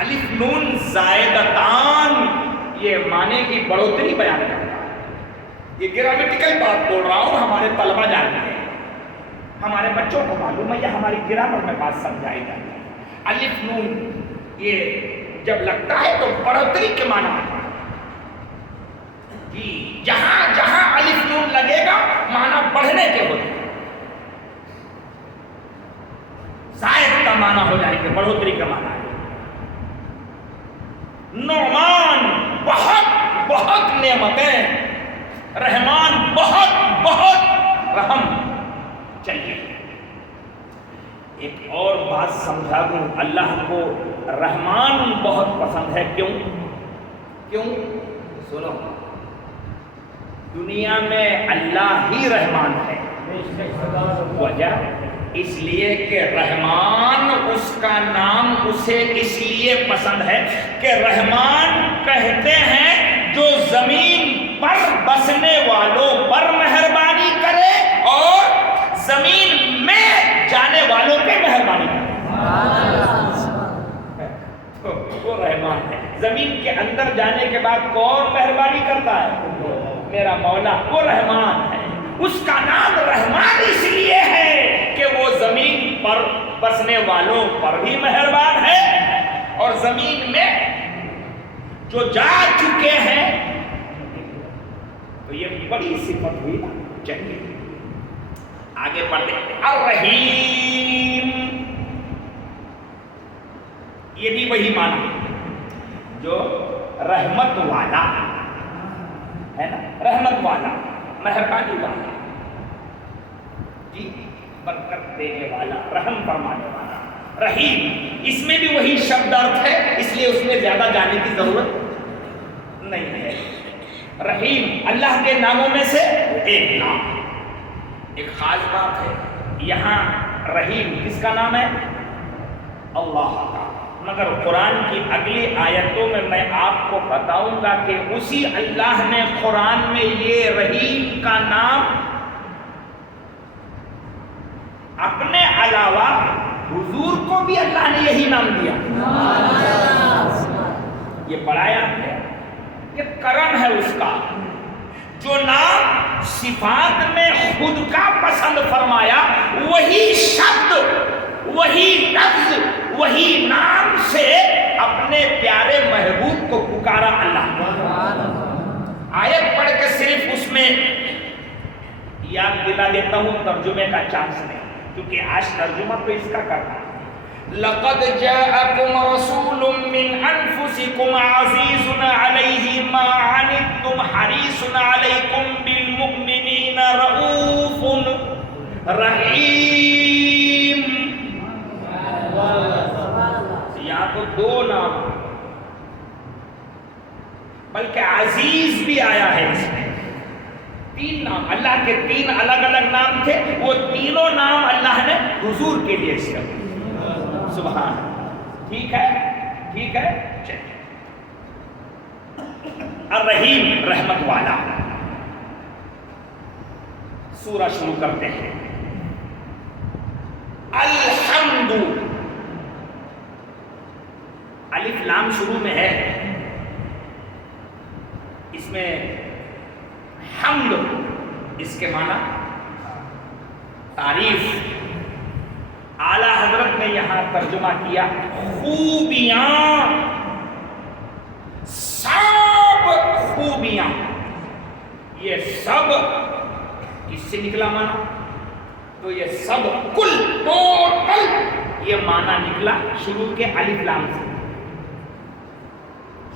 الف نون زائدتان یہ معنی کی بڑھوتری بیان کرتا ہے. یہ گرامیٹیکل بات بول رہا ہوں، ہمارے طلبہ جانتے ہیں، ہمارے بچوں کو معلوم ہے، یہ ہماری گرامر میں بات سمجھائی جاتی ہے. الف نون یہ جب لگتا ہے تو بڑھوتری کے معنی ہوتا ہے. جی جہاں جہاں الف نون لگے گا معنی بڑھنے کے ہوتے ہیں، زائد کا معنی ہو جائے گا، بڑھوتری کا معنی ہے. نعمان بہت بہت نعمتیں، رحمان بہت بہت رحم. چلیے ایک اور بات سمجھا دوں، اللہ کو رحمان بہت پسند ہے. کیوں؟ کیوں؟ سنو، دنیا میں اللہ ہی رحمان ہے. وجہ اس لیے کہ رحمان، اس کا نام اسے اس لیے پسند ہے کہ رحمان کہتے ہیں جو زمین پر بسنے والوں پر مہربانی کرے اور زمین میں جانے والوں پہ مہربانی کرے. وہ رحمان ہے. زمین کے اندر جانے کے بعد کون مہربانی کرتا ہے؟ میرا مولا. وہ رحمان ہے. اس کا نام رحمان اس لیے ہے کہ وہ زمین پر بسنے والوں پر بھی مہربان ہے اور زمین میں جو جا چکے ہیں. تو یہ بڑی صفت ہوئی. چلیے آگے بڑھتے ہیں. الرحیم یہ بھی وہی معنی جو رحمت والا ہے نا، رحمت والا، مہربانی والا، جی برکت دینے والا، رحم فرمانے والا. رحیم اس میں بھی وہی شبد ارتھ ہے، اس لیے اس میں زیادہ جانے کی ضرورت نہیں ہے. رحیم اللہ کے ناموں میں سے ایک نام. ایک خاص بات ہے، یہاں رحیم کس کا نام ہے؟ اللہ کا. مگر قرآن کی اگلی آیتوں میں آپ کو بتاؤں گا کہ اسی اللہ نے قرآن میں یہ رحیم کا نام اپنے علاوہ حضور کو بھی اللہ نے یہی نام دیا. یہ بڑایا ہے، یہ کرم ہے اس کا. جو نام صفات میں خود کا پسند فرمایا، وہی شبد، وہی لفظ، وہی نام سے اپنے پیارے محبوب کو پکارا اللہ. آیت پڑھ کے صرف اس میں یاد دلا دیتا ہوں، ترجمے کا چانس نہیں کیونکہ آج ترجمہ تو اس کا کرنا ہے. لقد جاءكم رسول من انفسكم عزيز عليه ما عنتم حريص عليكم بالمؤمنين رؤوف رحيم. یہاں تو دو نام، بلکہ عزیز بھی آیا ہے اس میں. تین نام، اللہ کے تین الگ الگ نام تھے، وہ تینوں نام اللہ نے حضور کے لیے استعمال. سبحان. ٹھیک ہے، ٹھیک ہے. چلیے الرحیم رحمت والا. سورہ شروع کرتے ہیں. الحمد، الف لام شروع میں ہے، اس میں حمد، اس کے معنی تعریف. اعلیٰ حضرت نے یہاں ترجمہ کیا خوبیاں، سب خوبیاں. یہ سب کس سے نکلا معنی؟ تو یہ سب کل، ٹوٹل، یہ معنی نکلا شروع کے الف لام سے.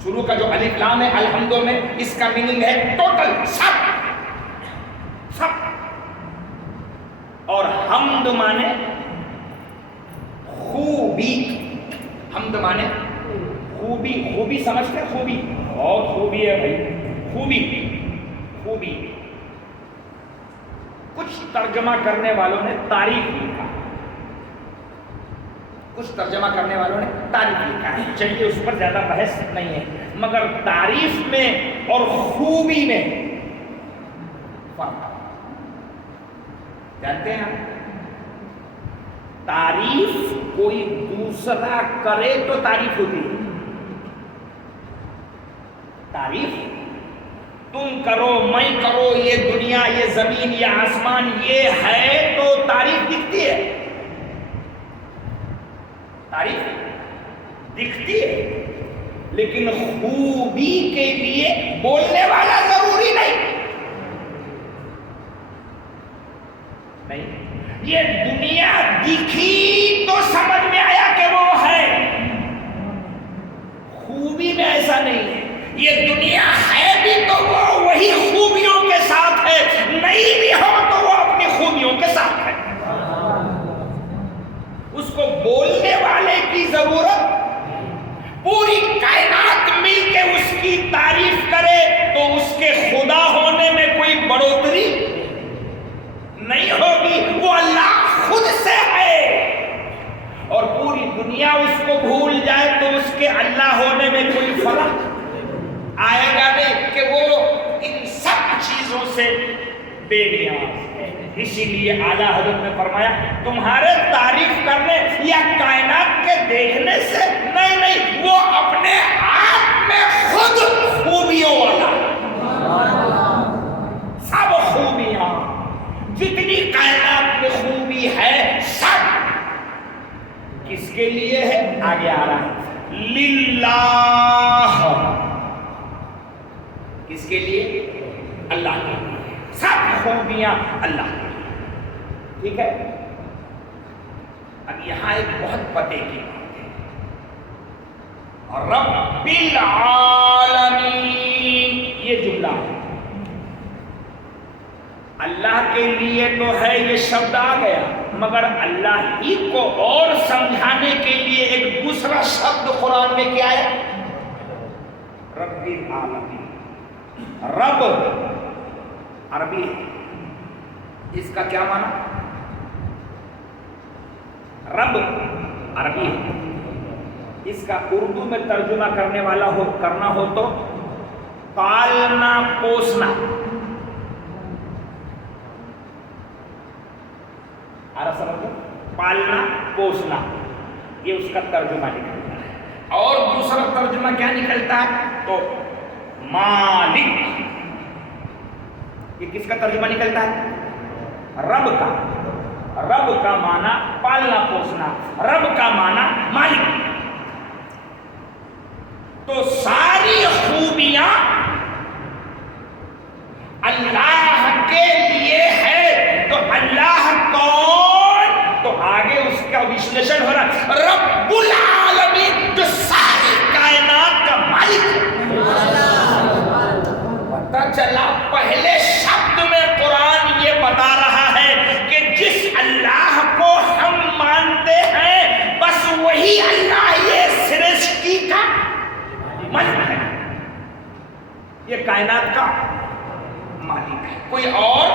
شروع کا جو الف لام ہے الحمد میں، اس کا میننگ ہے ٹوٹل، سب سب. اور حمد مانے خوبی. حمد مانے خوبی. خوبی سمجھتے؟ خوبی، بہت خوبی ہے بھائی. خوبی، خوبی. کچھ ترجمہ کرنے والوں نے تعریف لکھا، کچھ ترجمہ کرنے والوں نے تعریف لکھا ہے. چلیے اس پر زیادہ بحث نہیں ہے، مگر تعریف میں اور خوبی میں فرق جانتے ہیں آپ؟ تعریف کوئی دوسرا کرے تو تعریف ہوتی ہے، تعریف تم کرو میں کرو، یہ دنیا یہ زمین یہ آسمان یہ ہے تو تعریف دکھتی ہے، تعریف دکھتی ہے، لیکن خوبی کے لیے بولنے والا ضروری نہیں۔ یہ دنیا دکھی تو سمجھ میں آیا کہ وہ ہے، خوبی میں ایسا نہیں ہے۔ یہ دنیا ہے بھی تو وہ وہی خوبیوں کے ساتھ ہے، نہیں بھی ہو تو وہ اپنی خوبیوں کے ساتھ ہے۔ اس کو بولنے والے کی ضرورت، پوری کائنات مل کے اس کی تعریف کرے تو اس کے خدا ہونے میں کوئی بڑھوتری نہیں ہوگی، وہ اللہ خود سے ہے۔ اور پوری دنیا اس کو بھول جائے تو اس کے اللہ ہونے میں کوئی فرق آئے گا نہیں، کہ وہ ان سب چیزوں سے بے نیاز ہے۔ اسی لیے اعلیٰ حضرت نے فرمایا تمہارے تعریف کرنے یا کائنات کے دیکھنے سے نہیں، وہ اپنے آپ میں خود خوبیوں والا، سب خوبیاں جتنی کائنات میں خوبی ہے سب کس کے لیے ہے؟ آگے آ رہا ہے للہ، کس کے لیے؟ اللہ کے لیے، سب خوبیاں اللہ کے لیے، ٹھیک ہے۔ اب یہاں ایک بہت پتے کی بات ہے، رب العالمین، یہ جملہ ہے، اللہ کے لیے تو ہے یہ شبد آ گیا، مگر اللہ ہی کو اور سمجھانے کے لیے ایک دوسرا شبد قرآن میں کیا ہے؟ رب العالمین۔ رب عربی ہے، اس کا کیا معنی؟ رب عربی ہے، اس کا اردو میں ترجمہ کرنا ہو تو پالنا پوسنا، پالنا پوسنا، یہ اس کا ترجمہ نکلتا ہے۔ اور دوسرا ترجمہ کیا نکلتا ہے؟ تو مالک، یہ کس کا ترجمہ نکلتا ہے؟ رب کا۔ رب کا معنی پالنا پوسنا، رب کا معنی مالک۔ تو ساری خوبیاں اللہ کے لیے ہے، تو اللہ کون؟ تو آگے اس کا وشلیشن ہو رہا ہے، رب العالمین، جو ساری کائنات کا مالک ہے۔ پتہ چلا پہلے شبد میں قرآن یہ بتا رہا ہے کہ جس اللہ کو ہم مانتے ہیں بس وہی اللہ یہ سرشٹی کا مالک ہے، یہ کائنات کا مالک ہے، کوئی اور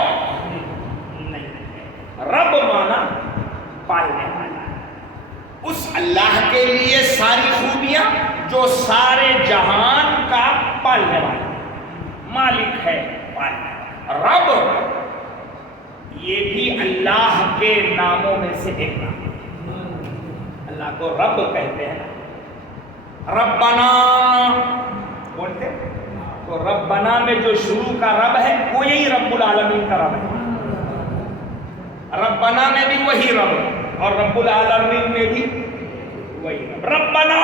نہیں ہے۔ رب مانا پالنے والا، اس اللہ کے لیے ساری خوبیاں جو سارے جہان کا پالنے والا، مالک ہے، پالنے والا۔ رب یہ بھی اللہ کے ناموں میں سے ایک نام ہے، اللہ کو رب کہتے ہیں۔ ربنا بولتے تو ربنا میں جو شروع کا رب ہے وہ یہی رب العالمین کا رب ہے، ربنا میں بھی وہی رب اور رب العالمین میں بھی وہی رب۔ ربنا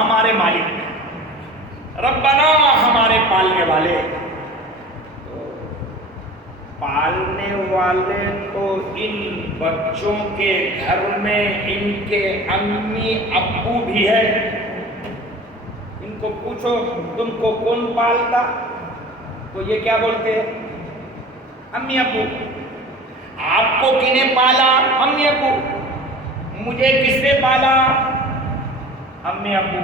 ہمارے مالک ہیں، ربنا ہمارے پالنے والے۔ پالنے والے تو ان بچوں کے گھر میں ان کے امی ابو بھی ہے، ان کو پوچھو تم کو کون پالتا تو یہ کیا بولتے ہیں؟ امی ابو۔ آپ کو کنے پالا؟ امی ابو۔ مجھے کس نے پالا؟ امی ابو۔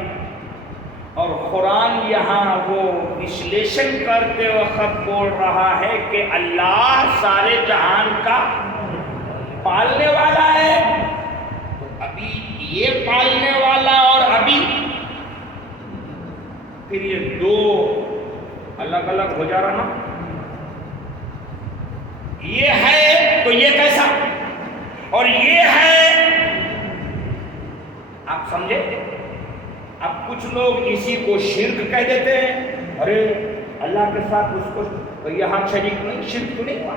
اور قرآن یہاں وہ وشلیشن کرتے وقت بول رہا ہے کہ اللہ سارے جہان کا پالنے والا ہے، تو ابھی یہ پالنے والا اور ابھی پھر یہ دو الگ الگ ہو جا رہا نا، یہ ہے تو یہ کیسا اور یہ ہے، آپ سمجھے؟ اب کچھ لوگ اسی کو شرک کہہ دیتے ہیں، ارے اللہ کے ساتھ اس کو یہاں شریک نہیں، شرک تو نہیں ہوا؟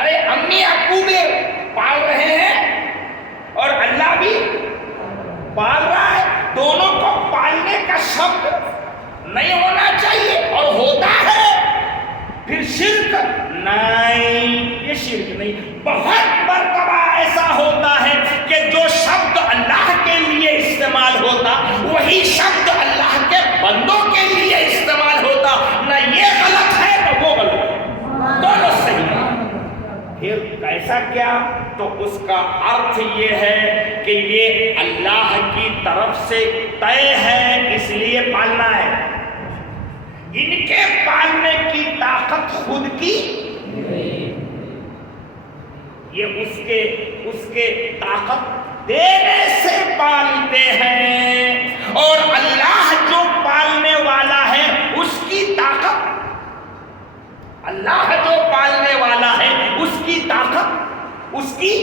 ارے امی ابو بھی پال رہے ہیں اور اللہ بھی پال رہا ہے، دونوں کو پالنے کا شبد نہیں ہونا چاہیے اور ہوتا ہے، پھر شرک نہیں، یہ شرک نہیں۔ بہت مرتبہ ایسا ہوتا ہے کہ جو شبد اللہ کے لیے استعمال ہوتا وہی شبد اللہ کے بندوں کے لیے استعمال ہوتا، نہ یہ غلط ہے نہ وہ غلط ہے، دونوں صحیح ہے۔ پھر کیسا کیا؟ تو اس کا ارتھ یہ ہے کہ یہ اللہ کی طرف سے طے ہے، اس لیے پالنا ہے۔ ان کے پالنے کی طاقت خود کی، یہ اس کے طاقت دینے سے پالتے ہیں، اور اللہ جو پالنے والا ہے اس کی طاقت، اللہ جو پالنے والا ہے اس کی طاقت اس کی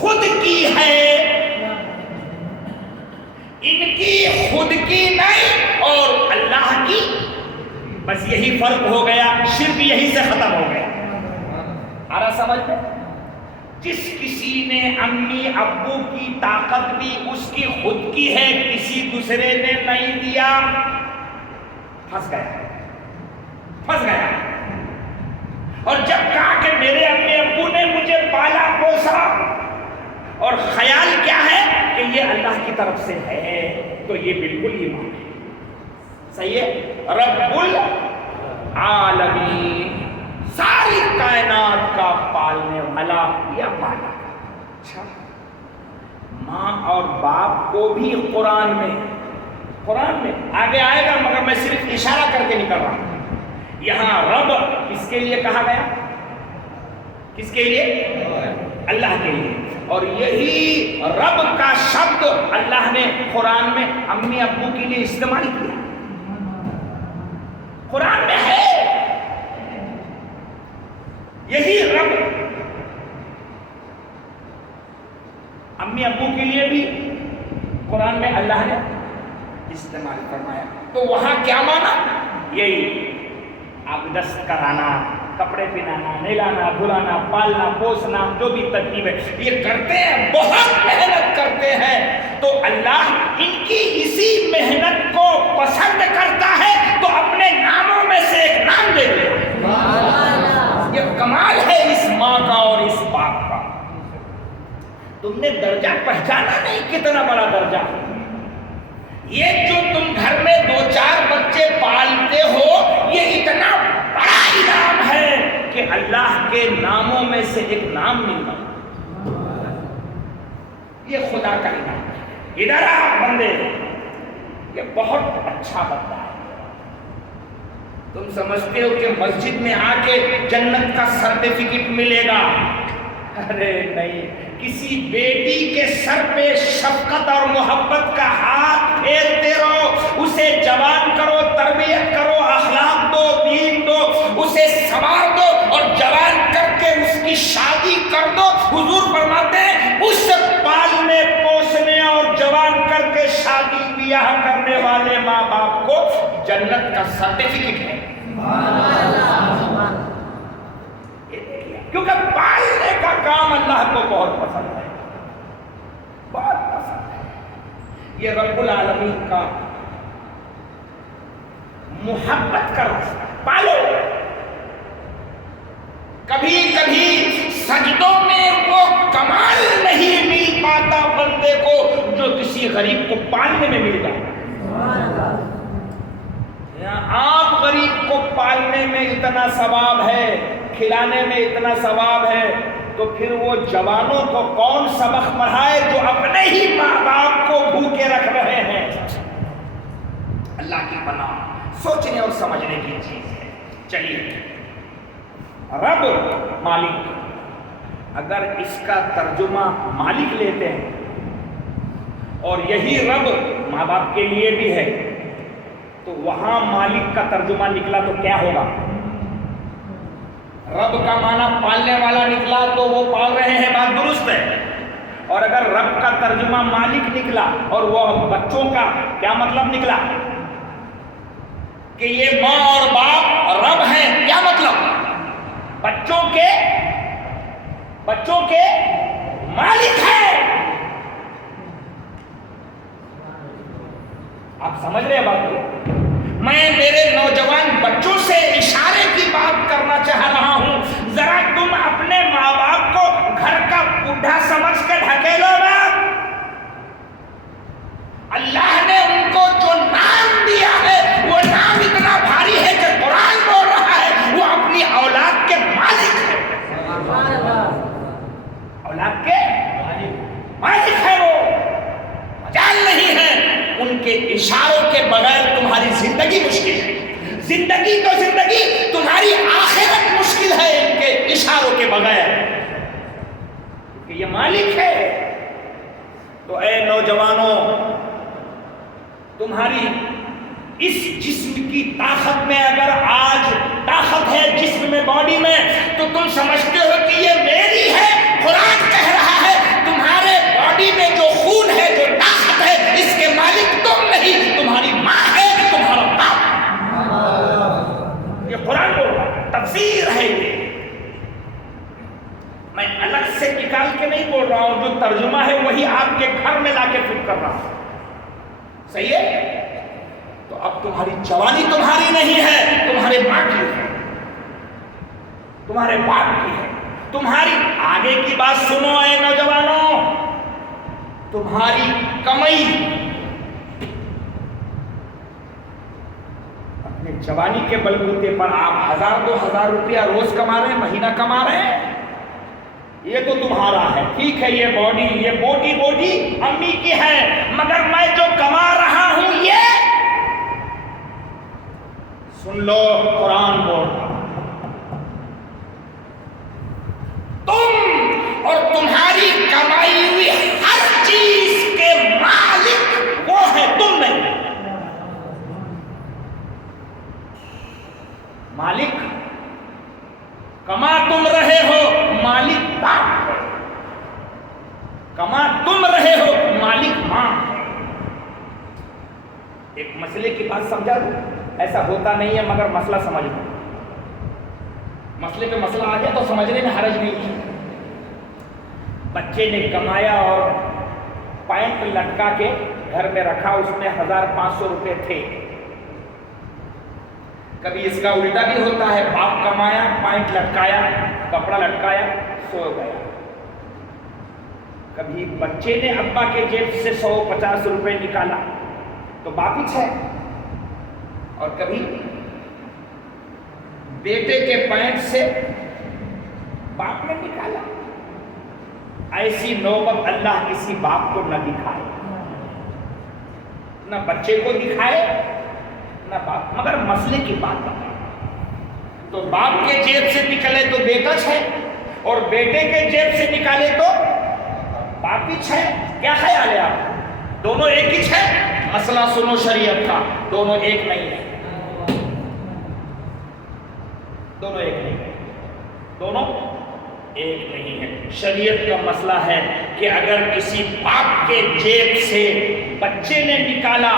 خود کی ہے، ان کی خود کی نہیں اور اللہ کی، بس یہی فرق ہو گیا، شرک یہی سے ختم ہو گیا۔ آ رہا سمجھ میں؟ جس کسی نے امی ابو کی طاقت بھی اس کی خود کی ہے، کسی دوسرے نے نہیں دیا، پھنس گیا۔ اور جب کہا کہ میرے امی ابو نے مجھے پالا پوسا اور خیال کیا ہے کہ یہ اللہ کی طرف سے ہے، تو یہ بالکل ایمان ہے، صحیح ہے۔ رب العالمین، ساری کائنات کا پالنے والا یا پالا۔ اچھا، ماں اور باپ کو بھی قرآن میں آگے آئے گا، مگر میں صرف اشارہ کر کے نکل رہا ہوں۔ یہاں رب کس کے لیے کہا گیا؟ کس کے لیے؟ اللہ کے لیے۔ اور یہی رب کا شبد اللہ نے قرآن میں امی ابو کے لیے استعمال کیا، قرآن میں ہے یہی رب، امی ابو کے لیے بھی قرآن میں اللہ نے استعمال فرمایا۔ تو وہاں کیا مانا؟ یہی عبادت کرانا، کپڑے پہنانا، نہلانا، دھلانا، پالنا پوسنا، جو بھی ترتیب ہے یہ کرتے ہیں، بہت محنت کرتے ہیں، تو اللہ ان کی اسی محنت کو پسند کرتا ہے تو اپنے ناموں میں سے ایک نام دے دیا۔ یہ کمال ہے اس ماں کا اور اس باپ کا۔ تم نے درجہ پہچانا نہیں کتنا بڑا درجہ؟ یہ جو تم گھر میں 2-4 بچے پالتے ہو، یہ اتنا بڑا انعام ہے کہ اللہ کے ناموں میں سے ایک نام ملنا، یہ خدا کا انعام ہے۔ ادھر آ بندے، یہ بہت اچھا بندہ ہے۔ تم سمجھتے ہو کہ مسجد میں آ کے جنت کا سرٹیفکیٹ ملے گا؟ ارے نہیں، کسی بیٹی کے سر پہ شفقت اور محبت کا ہاتھ پھیرتے رہو، اسے جوان کرو، تربیت کرو، اخلاق دو، دین دو، اسے سنوار دو اور جوان کر کے اس کی شادی کر دو۔ حضور فرماتے ہیں اس پالنے پوسنے اور جوان کر کے شادی بیاہ کرنے والے ماں باپ کو جنت کا سرٹیفکیٹ ہے، کیونکہ پالنے کا کام اللہ کو بہت پسند ہے، بہت پسند ہے۔ یہ رب العالمین کا محبت کا راستہ ہے، پالو۔ کبھی کبھی سجدوں میں وہ کمال نہیں مل پاتا بندے کو جو کسی غریب کو پالنے میں مل جاتا ہے۔ عام غریب کو پالنے میں اتنا ثواب ہے، کھلانے میں اتنا ثواب ہے، تو پھر وہ جوانوں کو کون سبق پڑھائے جو اپنے ہی ماں باپ کو بھوکے رکھ رہے ہیں۔ اللہ کی پناہ سوچنے اور سمجھنے کی چیز ہے۔ چلیے، رب مالک، اگر اس کا ترجمہ مالک لیتے ہیں اور یہی رب ماں باپ کے لیے بھی ہے، تو وہاں مالک کا ترجمہ نکلا تو کیا ہوگا؟ رب کا معنی پالنے والا نکلا تو وہ پال رہے ہیں، بات درست ہے۔ اور اگر رب کا ترجمہ مالک نکلا اور وہ بچوں کا کیا مطلب نکلا کہ یہ ماں اور باپ رب ہیں؟ کیا مطلب؟ بچوں کے مالک ہیں. آپ سمجھ رہے ہیں بات کو؟ میں میرے نوجوان بچوں سے اشارے کی بات کرنا چاہ رہا ہوں. ذرا تم اپنے ماں باپ کو گھر کا بوڑھا سمجھ کے ڈھکیلو نا. اللہ نے ان کو جو نام دیا ہے وہ نام اتنا بھاری ہے کہ قرآن بول رہا ہے وہ اپنی اولاد کے مالک ہے. اولاد کے مالک ہے، وہ مجال نہیں ہے. ان کے اشاروں کے بغیر تمہاری زندگی مشکل ہے. زندگی تو زندگی، تمہاری آخرت مشکل ہے ان کے اشاروں کے بغیر، کہ یہ مالک ہے. تو اے نوجوانوں، تمہاری اس جسم کی طاقت میں اگر آج طاقت ہے جسم میں، باڈی میں، تو تم سمجھتے ہو کہ یہ میری ہے. قرآن کہہ رہا ہے تمہارے باڈی میں جو خون ہے، جو طاقت ہے، اس کے مالک تم نہیں، تمہاری ماں ہے، تمہارا باپ. یہ قرآن بول رہا ہے، تفسیر ہے یہ. میں الگ سے نکال کے نہیں بول رہا ہوں، جو ترجمہ ہے وہی آپ کے گھر میں لا کے فٹ کر رہا ہوں. صحیح ہے؟ تو اب تمہاری جوانی تمہاری نہیں ہے، تمہارے ماں کی ہے، تمہارے باپ کی ہے. تمہاری آگے کی بات سنو اے نوجوانوں، تمہاری کمائی اپنے جوانی کے بلبوتے پر آپ 1000-2000 روپیہ روز کما رہے ہیں، مہینہ کما رہے ہیں، یہ تو تمہارا ہے. ٹھیک ہے، یہ باڈی امی کی ہے، مگر میں جو کما رہا ہوں یہ سن لو، قرآن بول رہا، تم اور تمہاری کمائی ہوئی ہر چیز کے مالک وہ ہے، تم نہیں. مالک کما تم رہے ہو، مالک باپ ہے. کما تم رہے ہو، مالک ماں ہے. ایک مسئلے کی بات سمجھا دوں، ایسا ہوتا نہیں ہے مگر مسئلہ سمجھ لو. مسئلے پہ مسئلہ آ گیا تو سمجھنے میں حرج نہیں ہے. بچے نے کمایا اور پینٹ لٹکا کے گھر میں رکھا، اس میں 1500 روپے تھے. کبھی اس کا الٹا بھی ہوتا ہے، باپ کمایا، پینٹ لٹکایا، کپڑا لٹکایا، سو گیا. کبھی بچے نے ابا کے جیب سے 150 روپے نکالا تو واپس ہے، اور کبھی بیٹے کے پینٹ سے باپ نے نکالا. ایسی نوبت اللہ کسی باپ کو نہ دکھائے، نہ بچے کو دکھائے نہ باپ. مگر مسئلے کی بات بتائیں تو باپ کے جیب سے نکلے تو بیٹا ہے، اور بیٹے کے جیب سے نکالے تو باپ ہی ہے. کیا خیال ہے آپ؟ دونوں ایک ہی ہے؟ مسئلہ سنو شریعت کا، دونوں ایک نہیں ہے. دونوں ایک نہیں ہے، دونوں ایک نہیں ہے. شریعت کا مسئلہ ہے کہ اگر کسی باپ کے جیب سے بچے نے نکالا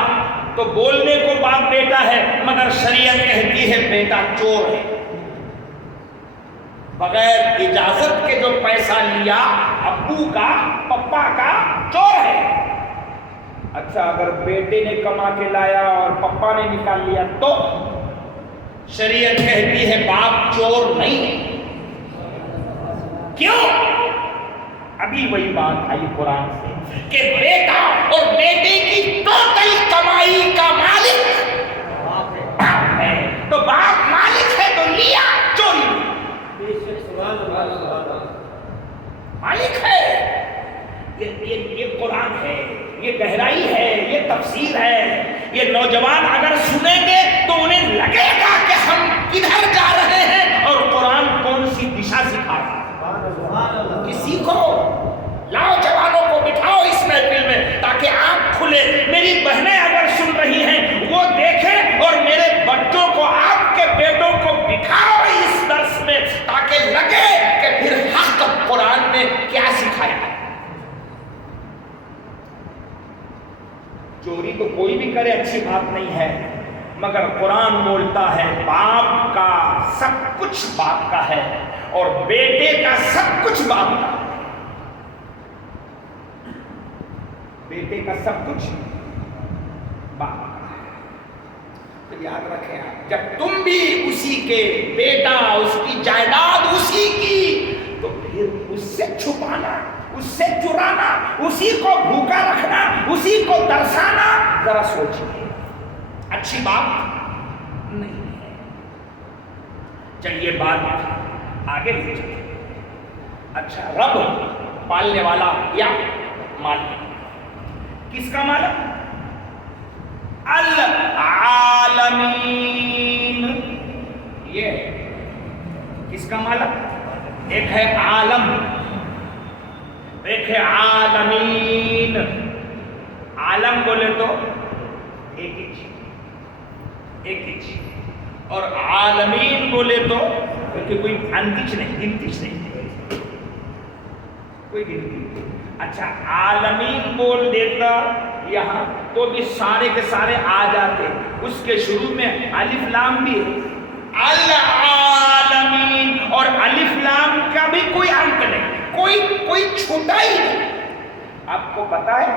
تو بولنے کو باپ بیٹا ہے، مگر شریعت کہتی ہے بیٹا چور ہے. بغیر اجازت کے جو پیسہ لیا ابو کا، پپا کا، چور ہے. اچھا اگر بیٹے نے کما کے لایا اور پپا نے نکال لیا تو شریعت کہتی ہے باپ چور نہیں ہے. کیوں؟ ابھی وہی بات آئی قرآن سے کہ بیٹا اور بیٹے کی ٹوٹل کمائی کا مالک باپ ہے. تو باپ مالک ہے تو لیا چوری، مالک ہے. یہ قرآن ہے، یہ گہرائی ہے، یہ تفسیر ہے. یہ نوجوان اگر سنیں گے تو انہیں لگے گا کہ ہم کدھر جا رہے ہیں اور قرآن کون سی دشا سکھا رہا ہے. کسی کو لاؤ، جوانوں کو بٹھاؤ اس محفل میں تاکہ آنکھ کھلے. میری بہنیں اگر سن رہی ہیں وہ دیکھیں، اور میرے بچوں کو، آپ کے بیٹوں کو بٹھاؤ اس درس میں تاکہ لگے کہ پھر حق قرآن نے کیا سکھایا ہے. چوری تو کوئی بھی کرے اچھی بات نہیں ہے، مگر قرآن بولتا ہے باپ کا سب کچھ باپ کا ہے اور بیٹے کا سب کچھ باپ کا ہے۔ بیٹے کا سب کچھ باپ کا ہے۔ تو یاد رکھیں آپ، جب تم بھی اسی کے بیٹا، اس کی جائیداد اسی کی، تو پھر اس سے چھپانا، اس سے چرانا، اسی کو بھوکا رکھنا، اسی کو ترسانا، ذرا سوچیے اچھی بات نہیں ہے۔ چلیے بات آگے لے چلیں۔ اچھا، رب پالنے والا یا مالک، کس کا مالک؟ العالمین۔ یہ کس کا مالک؟ ایک ہے عالم، ایک ہے عالمین۔ عالم بولے تو ایک ہی چیز، ایک ہی چیز، اور عالمین بولے تو کوئی انتچ نہیں، گنتچ نہیں، کوئی گنتی نہیں۔ اچھا، عالمین بول دیتا یہاں تو بھی سارے کے سارے آ جاتے، اس کے شروع میں الف لام بھی ہے، العالمین، اور الف لام کا بھی کوئی انت نہیں، کوئی چھوٹا ہی نہیں۔ آپ کو پتا ہے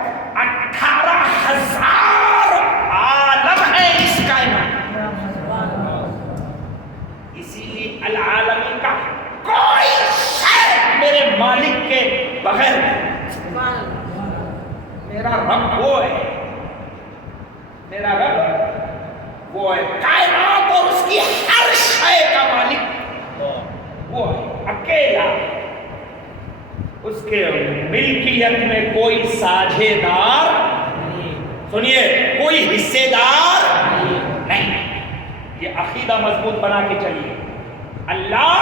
18,000 عالم ہے اس کائنات، اسی لیے العالمین کا کوئی شے میرے مالک کے بغیر نہیں۔ میرا رب وہ ہے، میرا رب وہ ہے، کائنات اور اس کی ہر شے کا مالک وہ ہے اکیلا، اس کے ملکیت میں کوئی ساجھے دار نہیں، سنیے، کوئی حصے دار نہیں۔ یہ عقیدہ مضبوط بنا کے چلیے، اللہ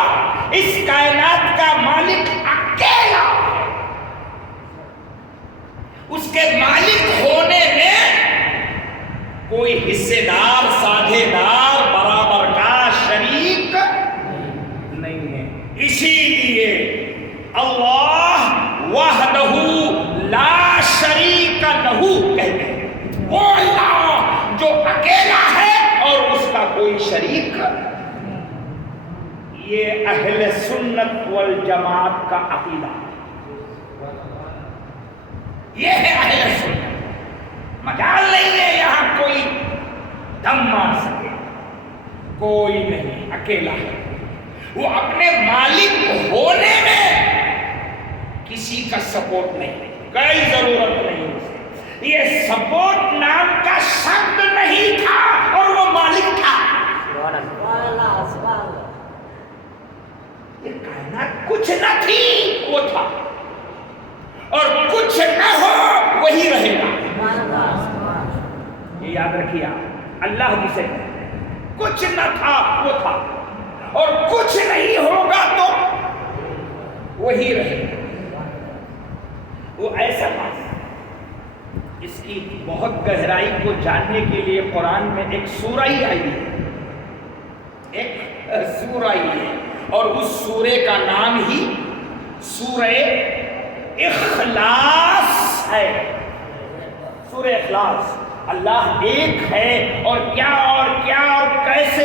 اس کائنات کا مالک اکیلا ہے، اس کے مالک ہونے میں کوئی حصے دار، ساجھے دار، برابر کا شریک نہیں ہے۔ اسی لیے اللہ وحدہ لا شریک لہ کہتے ہیں، وہ اللہ جو اکیلا ہے اور اس کا کوئی شریک۔ یہ اہل سنت والجماعت کا عقیدہ، یہ ہے اہل سنت۔ مجال نہیں ہے یہاں کوئی دم مار سکے، کوئی نہیں، اکیلا ہے وہ، اپنے مالک ہونے میں کسی کا سپورٹ نہیں، کوئی ضرورت نہیں اسے، یہ سپورٹ نام کا شبد نہیں تھا اور وہ مالک تھا۔ یہ کائنات کچھ نہ تھی، وہ تھا، اور کچھ نہ ہو وہی رہے گا۔ یہ یاد رکھیے آپ، اللہ جسے کچھ نہ تھا وہ تھا، اور کچھ نہیں ہوگا تو وہی رہے گا۔ وہ ایسا بات، اس کی بہت گہرائی کو جاننے کے لیے قرآن میں ایک سورہ ہی آئی ہے، ایک سورہ ہی ہے، اور اس سورے کا نام ہی سورہ اخلاص ہے۔ سورہ اخلاص، اللہ ایک ہے، اور کیا اور کیا اور کیسے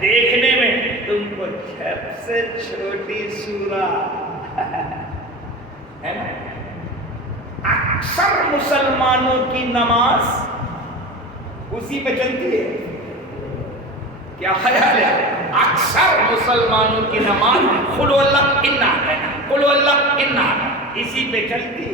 دیکھنے میں تم کو سب سے چھوٹی سورہ ہے نا۔ اکثر مسلمانوں کی نماز اسی پہ چلتی ہے، کیا خیال ہے؟ اکثر مسلمانوں کی نماز قل اللہ انا، قل اللہ انا، اسی پہ چلتی ہے۔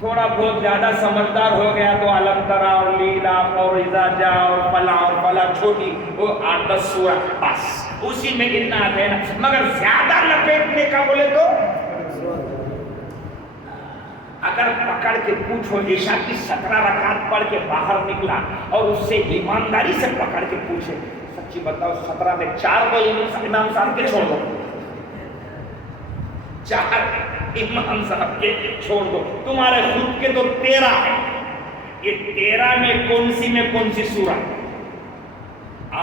تھوڑا بہت زیادہ سمجھدار ہو گیا تو علم ترا اور لیلاف اور اذا جاء اور فلاں چھوٹی وہ 8-10 سورہ، بس اسی میں اتنا دینا۔ مگر زیادہ لپیٹنے کا بولے تو اگر پکڑ کے پوچھو، عشاء کی 17 رکعت پڑھ کے باہر نکلا اور اس سے ایمانداری سے پکڑ کے پوچھے، سچی بتاؤ 17 میں 4 تو امام صاحب کے چھوڑ دو، 4 امام صاحب کے چھوڑ دو، تمہارے خود کے تو 13 ہے، یہ 13 میں کون سی سورہ؟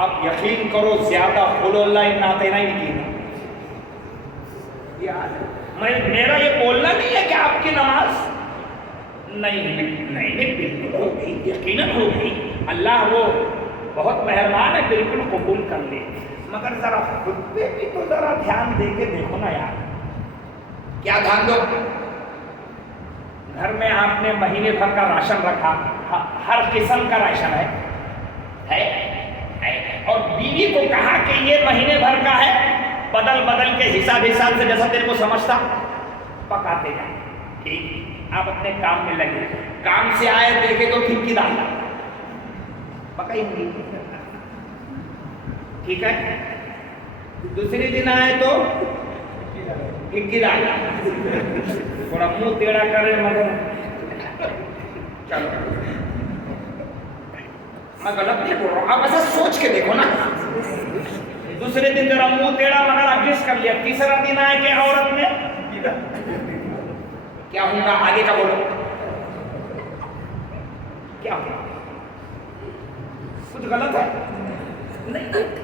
آپ یقین کرو زیادہ قل اللہ انا اعطیناک نہیں کیا۔ میرا یہ بولنا نہیں ہے کہ آپ کی نماز نہیں بالکل ہو گئی، یقیناً ہو گئی، اللہ وہ بہت مہربان ہے، بالکل قبول کر لے، مگر ذرا خود پہ بھی تو ذرا دھیان دے کے دیکھو نا یار۔ کیا دھیان دو؟ گھر میں آپ نے مہینے بھر کا راشن رکھا، ہر قسم کا راشن ہے، اور بیوی کو کہا کہ یہ مہینے بھر کا ہے، بدل کے حساب سے جیسا تیرے کو سمجھتا پکاتے جائیں، ٹھیک، آپ اپنے کام میں لگے، کام سے آئے دیکھے تو پھکی دال پکائی ہوئی، ٹھیک ہے، دوسری دن آئے تو پھکی دال، تھوڑا منہ ٹیڑھا کرے مگر چلو، میں غلط نہیں بول رہا ہوں، آپ ایسا سوچ کے دیکھو نا، دوسرے دن ذرا منہ ٹیڑھا مگر ایڈجسٹ کر لیا، تیسرا دن آئے کہ عورت نے کیا ہوں گا، آگے کا بولو، کیا ہوگا؟ کچھ غلط ہے؟ نہیں،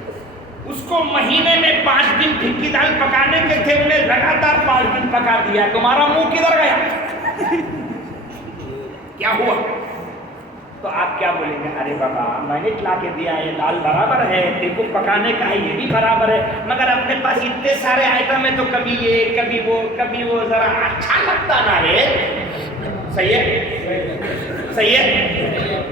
اس کو مہینے میں 5 دن پھکی دال پکانے کے تھے، انہیں لگاتار 5 دن پکا دیا، تمہارا منہ کدھر گیا؟ کیا ہوا؟ تو آپ کیا بولیں گے؟ ارے بابا میں نے لا کے دیا ہے، دال برابر ہے، دیکھو پکانے کا ہے، یہ بھی برابر ہے، مگر اپنے پاس اتنے سارے آئٹم ہے تو کبھی یہ کبھی وہ ذرا اچھا لگتا نا رے۔ صحیح ہے،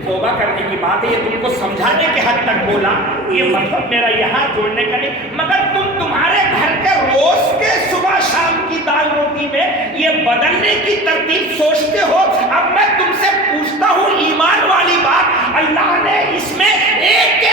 توبہ کرنے کی بات ہے، یہ تم کو سمجھانے کے حد تک بولا، یہ مطلب میرا یہاں جوڑنے کا نہیں، مگر تمہارے گھر کے روز کے صبح شام کی دال روٹی میں یہ بدلنے کی ترتیب سوچتے ہو۔ اب میں تم سے پوچھتا ہوں، ایمان والی بات، اللہ نے اس میں ایک